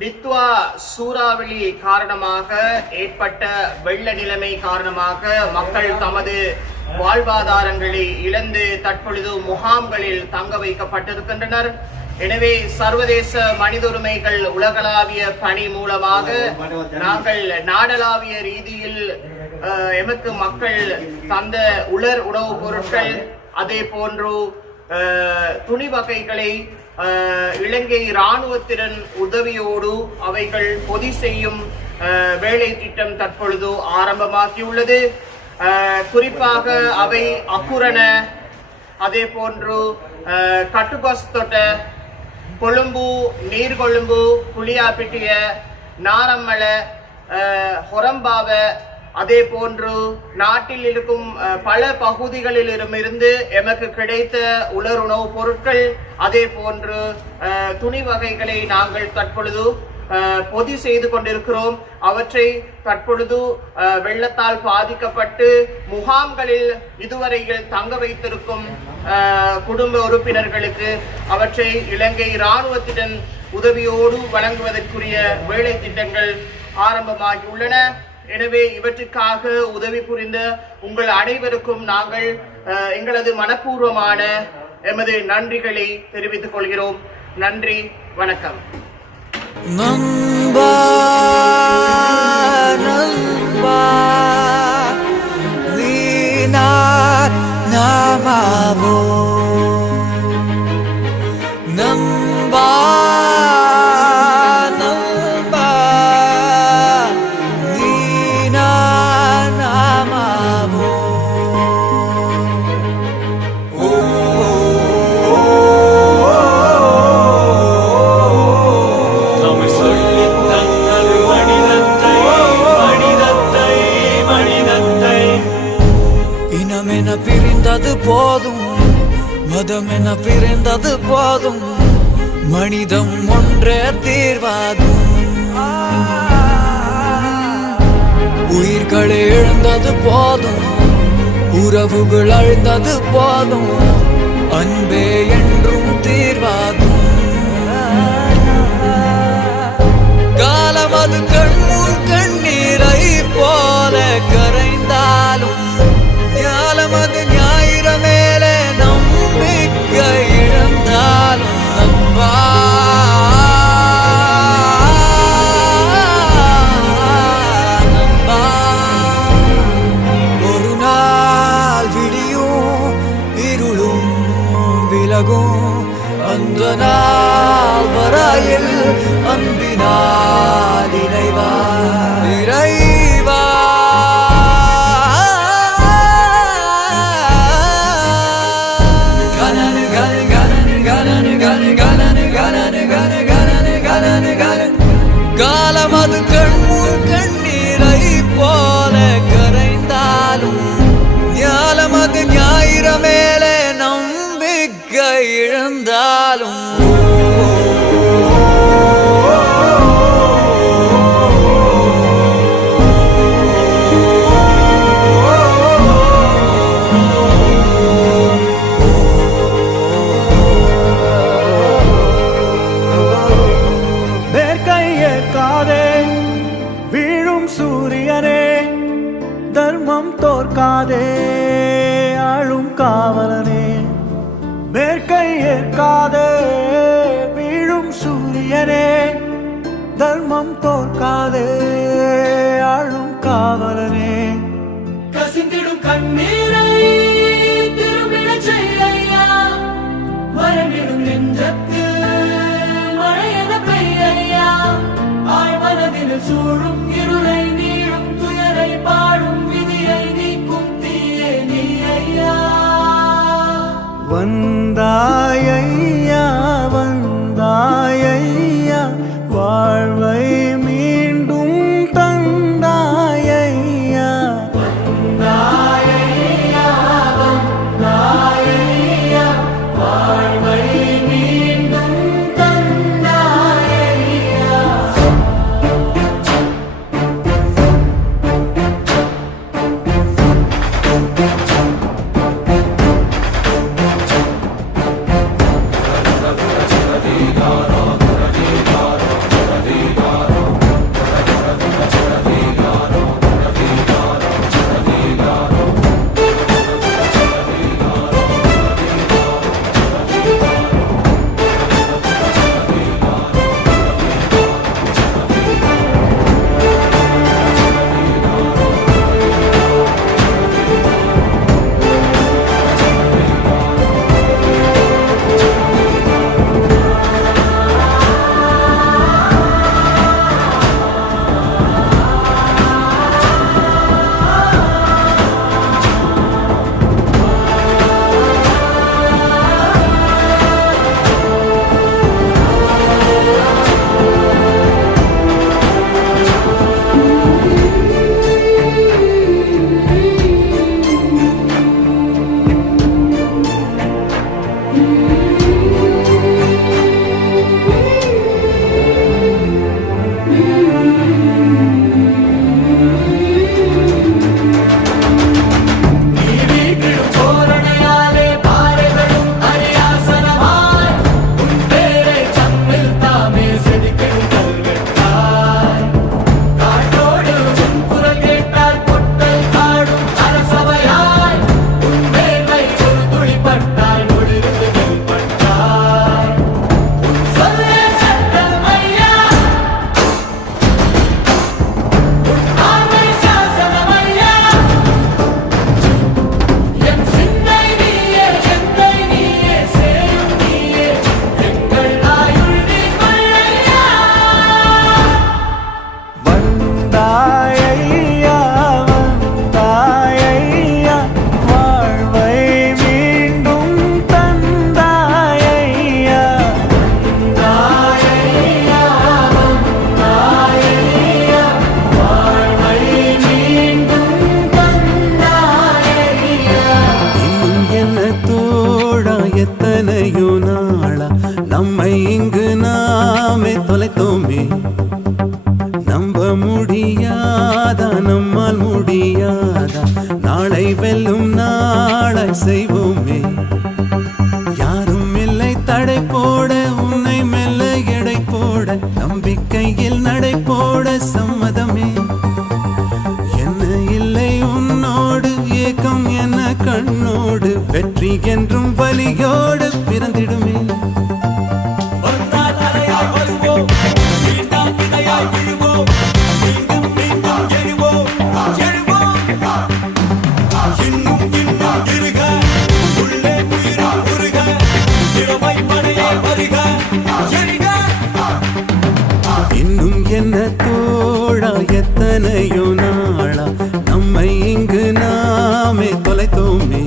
டித்வா சூறாவளி காரணமாக ஏற்பட்ட வெள்ள நிலைமை காரணமாக மக்கள் தமது வாழ்வாதாரங்களை இழந்து தற்பொழுது முகாம்களில் தங்க வைக்கப்பட்டிருக்கின்றனர். எனவே சர்வதேச மனித உரிமைகள் உலகளாவிய பணி மூலமாக நாங்கள் நாடளாவிய ரீதியில் எமக்கு மக்கள் தந்த உலர் உணவுப் பொருட்கள் அதே போன்று துணி வகைகளை இலங்கை இராணுவத்தின் உதவியோடு அவைகள் பொதி செய்யும் வேலை திட்டம் தற்பொழுது ஆரம்பமாகியுள்ளது. குறிப்பாக அவை அக்குரண அதே போன்று கட்டுகொஸ்தொட்ட கொழும்பு நீர்கொழும்பு புளியாப்பிட்டிய நாரம்மல ஹொரம்பாவ அதே போன்று நாட்டில் இருக்கும் பல பகுதிகளிலிருந்து எமக்கு கிடைத்த உலர் உணவுப் பொருட்கள் அதே போன்று துணி வகைகளை நாங்கள் தற்பொழுது பொதி செய்து கொண்டிருக்கிறோம். அவற்றை தற்பொழுது வெள்ளத்தால் பாதிக்கப்பட்டு முகாம்களில் இதுவரையில் தங்க வைத்திருக்கும் குடும்ப உறுப்பினர்களுக்கு அவற்றை இலங்கை இராணுவத்தின் உதவியோடு வழங்குவதற்குரிய வேலை திட்டங்கள் ஆரம்பமாகியுள்ளன. எனவே இவற்றுக்காக உதவி புரிந்த உங்கள் அனைவருக்கும் நாங்கள் எங்களது மனப்பூர்வமான எமது நன்றிகளை தெரிவித்துக் கொள்கிறோம். நன்றி, வணக்கம். நம்பா நம்பா நீனா நாமாவோ நம்பா நம்பா நீனா நாமாவோ இனமென பிரிந்தது போதும், மதமென பிரிந்தது போதும், மனிதம் ஒன்றே தீர்வாகும். உயிர்களை இழந்தது போதும், உறவுகள் அழிந்தது போதும், அன்பே என்றும் தீர்வாகும். காலம் அது கண்முன் கண்ணீரை போல கரைந்தாலும் ஞாலமது ஞாயிற மேலே நம்பிக்கை இழந்தாலும் நம்பா நம்பா ஒரு நாள் விடியும் இருளும் விலகும் அந்த நாள் வரையில் அன்பினால் இறைவா இறைவா காலம் அது கண்முன் கண்ணீரை போல கரைந்தாலும் ஞாலம் அது ஞாயிற மேலே நம்பிக்கை இழந்தாலும் தர்மம் தோற்காதே ஆளும் காவலனே, மேற்கை ஏற்காதே வீழும் சூரியனே, தர்மம் தோற்காதே ஆளும் காவலனே. கசிந்திடும் கண்ணீரை திரும்பிடச் செய்யா, மறைவிடும் நெஞ்சத்து மழையென பெய்யா, ஆழ்மனதில் சூழும் இருளை நீளும் துயரை பாடும் விதியை நீக்கும் தீயே நீ ஐயா. வந்தாயையா வந்தாயையா வாழ்வை மீண்டும் தந்தாயையா. வந்தாயையா வந்தாயையா வாழ்வை மீண்டும் தந்தாயையா. தொலைத்தோமே. நம்ப முடியாதா நம்மால் முடியாதா, நாளை வெல்லும் நாளை செய்வோமே. யாரும் இல்லை தடை போட, உன்னை மெல்ல எடை போட, நம்பிக்கையில் நடை போட சம்மதமே. என்ன இல்லை உன்னோடு ஏக்கம் என்ன கண்ணோடு, வெற்றி என்றும் வலியோடு பிறந்திடுமே. வந்தால் அலையாய் வருவோம், வீழ்ந்தால் விதையாய் விழுவோம், மீண்டும் மீண்டும் எழுவோம், எழுவோம். இன்னும் இன்னும் இருக, உள்ளே உயிரும் உருக, இளமை படையே வருக, எழுக. இன்னும் என்ன தோழா, எத்தனையோ நாளா நம்மை இங்கு நாமே தொலைத்தோமே.